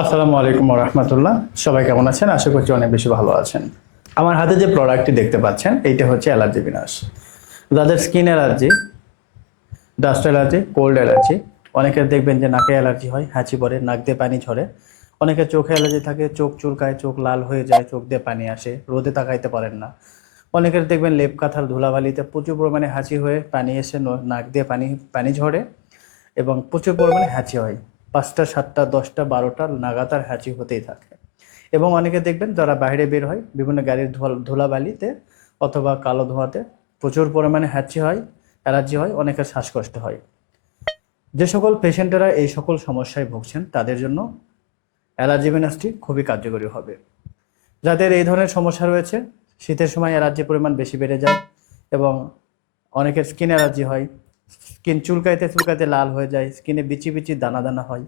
আসসালামু আলাইকুম ওয়া রাহমাতুল্লাহ। সবাই কেমন আছেন? আশা করছি অনেক বেশি ভালো আছেন। আমার হাতে যে প্রোডাক্টটি দেখতে পাচ্ছেন এইটা হচ্ছে অ্যালার্জি বিনাশ। যাদের skin allergy, dust allergy, cold allergy, অনেকের দেখবেন যে নাকে অ্যালার্জি হয়, হাঁচি পড়ে, নাক দিয়ে পানি ঝরে। অনেকের চোখে অ্যালার্জি থাকে, চোখ চুলকায়, চোখ লাল হয়ে যায়, চোখ দিয়ে পানি আসে, রোদে তাকাইতে পারেন না। অনেকের দেখবেন লেপ কাঁথার ধুলাবালিতে প্রচুর পরিমাণে হাঁচি হয়ে পানি এসে নাক দিয়ে পানি পানি ঝরে এবং প্রচুর পরিমাণে হ্যাঁচি হয়। ৫টা ৭টা ১০টা ১২টা লাগাতার হ্যাঁচি হতেই থাকে। এবং অনেকে দেখবেন যারা বাইরে বের হয় বিভিন্ন গাড়ির ধুলাবালিতে অথবা কালো ধোঁয়াতে প্রচুর পরিমাণে হ্যাঁচি হয়, অ্যালার্জি হয়, অনেকের শ্বাসকষ্ট হয়। যে সকল পেশেন্টেরা এই সকল সমস্যায় ভুগছেন তাদের জন্য অ্যালার্জি ভেনাসটি খুবই কার্যকরী হবে। যাদের এই ধরনের সমস্যা রয়েছে, শীতের সময় অ্যালার্জির পরিমাণ বেশি বেড়ে যায় এবং অনেকের স্কিন অ্যালার্জি হয়, স্কিন চুলকাইতে চুলকাইতে লাল হয়ে যায়, স্কিনে বিচি বিচি দানা দানা হয়,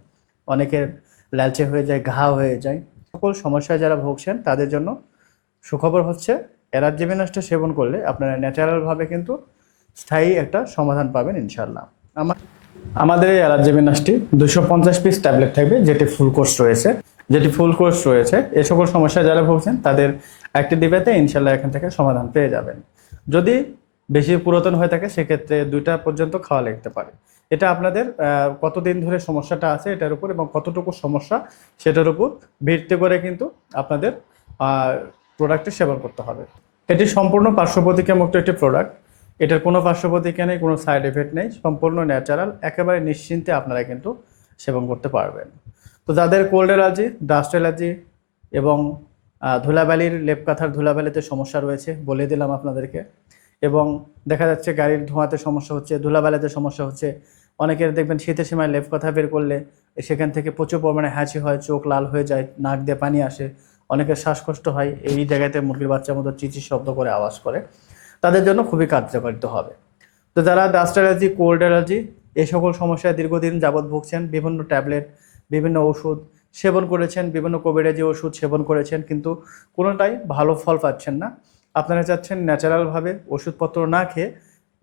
অনেকের লালচে হয়ে যায়, ঘা হয়ে যায়। সকল সমস্যায় যারা ভুগছেন তাদের জন্য সুখবর হচ্ছে অ্যালার্জি ভেনাসটা সেবন করলে আপনারা ন্যাচারালভাবে কিন্তু স্থায়ী একটা সমাধান পাবেন ইনশাল্লাহ। আমাদের এই অ্যালার্জি ভেনাসটি 250 পিস ট্যাবলেট থাকবে, যেটি ফুল কোর্স রয়েছে। এ সকল সমস্যায় যারা ভুগছেন তাদের একটি ডিবাতে ইনশাল্লাহ এখান থেকে সমাধান পেয়ে যাবেন। যদি বেশি পুরাতন হয়ে থাকে সেক্ষেত্রে 2টা পর্যন্ত খাওয়া লাগতে পারে। এটা আপনাদের কতদিন ধরে সমস্যাটা আছে এটার উপর এবং কতটুকু সমস্যা সেটার উপর ভিত্তি করে কিন্তু আপনাদের প্রোডাক্টটি সেবন করতে হবে। এটি সম্পূর্ণ পার্শ্ব প্রতিক্রিয়া মুক্ত একটি প্রোডাক্ট। এটার কোনো পার্শ্ব প্রতিক্রিয়া নেই, কোনো সাইড এফেক্ট নেই, সম্পূর্ণ ন্যাচারাল, একেবারে নিশ্চিন্তে আপনারা কিন্তু সেবন করতে পারবেন। তো যাদের কোল্ড অ্যালার্জি, ডাস্ট অ্যালার্জি এবং ধুলাবালির লেপ কাঁথার ধুলাবালিতে সমস্যা রয়েছে বলে দিলাম আপনাদেরকে। এবং দেখা যাচ্ছে গাড়ির ধোঁয়াতে সমস্যা হচ্ছে, ধুলাবালিতে সমস্যা হচ্ছে। অনেকের দেখবেন শীতের সময় লেপ কাঁথা বের করলে সেখান থেকে প্রচুর পরিমাণে হ্যাঁচি হয়, চোখ লাল হয়ে যায়, নাক দিয়ে পানি আসে, অনেকের শ্বাসকষ্ট হয়, এই জায়গাতে মুরগির বাচ্চার মতো চিচির শব্দ করে আওয়াজ করে। তাদের জন্য খুবই কার্যকারিত হবে। তো যারা ডাস্ট অ্যালার্জি, কোল্ড অ্যালার্জি এই সকল সমস্যায় দীর্ঘদিন যাবৎ ভুগছেন, বিভিন্ন ট্যাবলেট, বিভিন্ন ওষুধ সেবন করেছেন, বিভিন্ন কবিরাজি ওষুধ সেবন করেছেন, কিন্তু কোনোটাই ভালো ফল পাচ্ছেন না। আপনারা চাচ্ছেন ন্যাচারালভাবে ওষুধপত্র না খেয়ে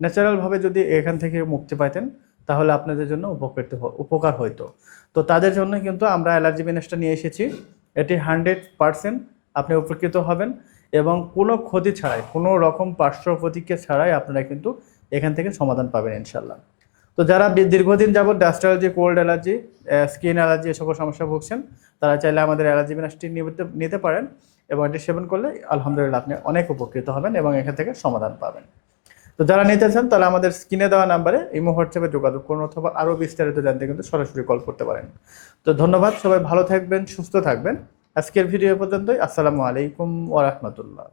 ন্যাচারালভাবে যদি এখান থেকে মুক্তি পাইতেন তাহলে আপনাদের জন্য উপকার হইতো। তো তাদের জন্য কিন্তু আমরা অ্যালার্জি বিনাশটা নিয়ে এসেছি। এটি 100% আপনি উপকৃত হবেন এবং কোনো ক্ষতি ছাড়াই, কোনো রকম পার্শ্ব প্রতিক্রিয়া ছাড়াই আপনারা কিন্তু এখান থেকে সমাধান পাবেন ইনশাল্লাহ। তো যারা দীর্ঘদিন যাবত dust allergy, cold allergy, skin allergy এ সকল সমস্যা ভুগছেন তারা চাইলে আমাদের অ্যালার্জি বিনাশটি নিতে পারেন এবং এটি সেবন করলে আলহামদুলিল্লাহ আপনি অনেক উপকৃত হবেন এবং এখান থেকে সমাধান পাবেন। তো যারা নিতে চান তাহলে আমাদের স্ক্রিনে দেওয়া নাম্বারে ইমো হোয়াটসঅ্যাপে যোগাযোগ করুন অথবা আরও বিস্তারিত জানতে কিন্তু সরাসরি কল করতে পারেন। তো ধন্যবাদ, সবাই ভালো থাকবেন, সুস্থ থাকবেন। আজকের ভিডিও পর্যন্তই। আসসালামু আলাইকুম ওয়া রাহমাতুল্লাহ।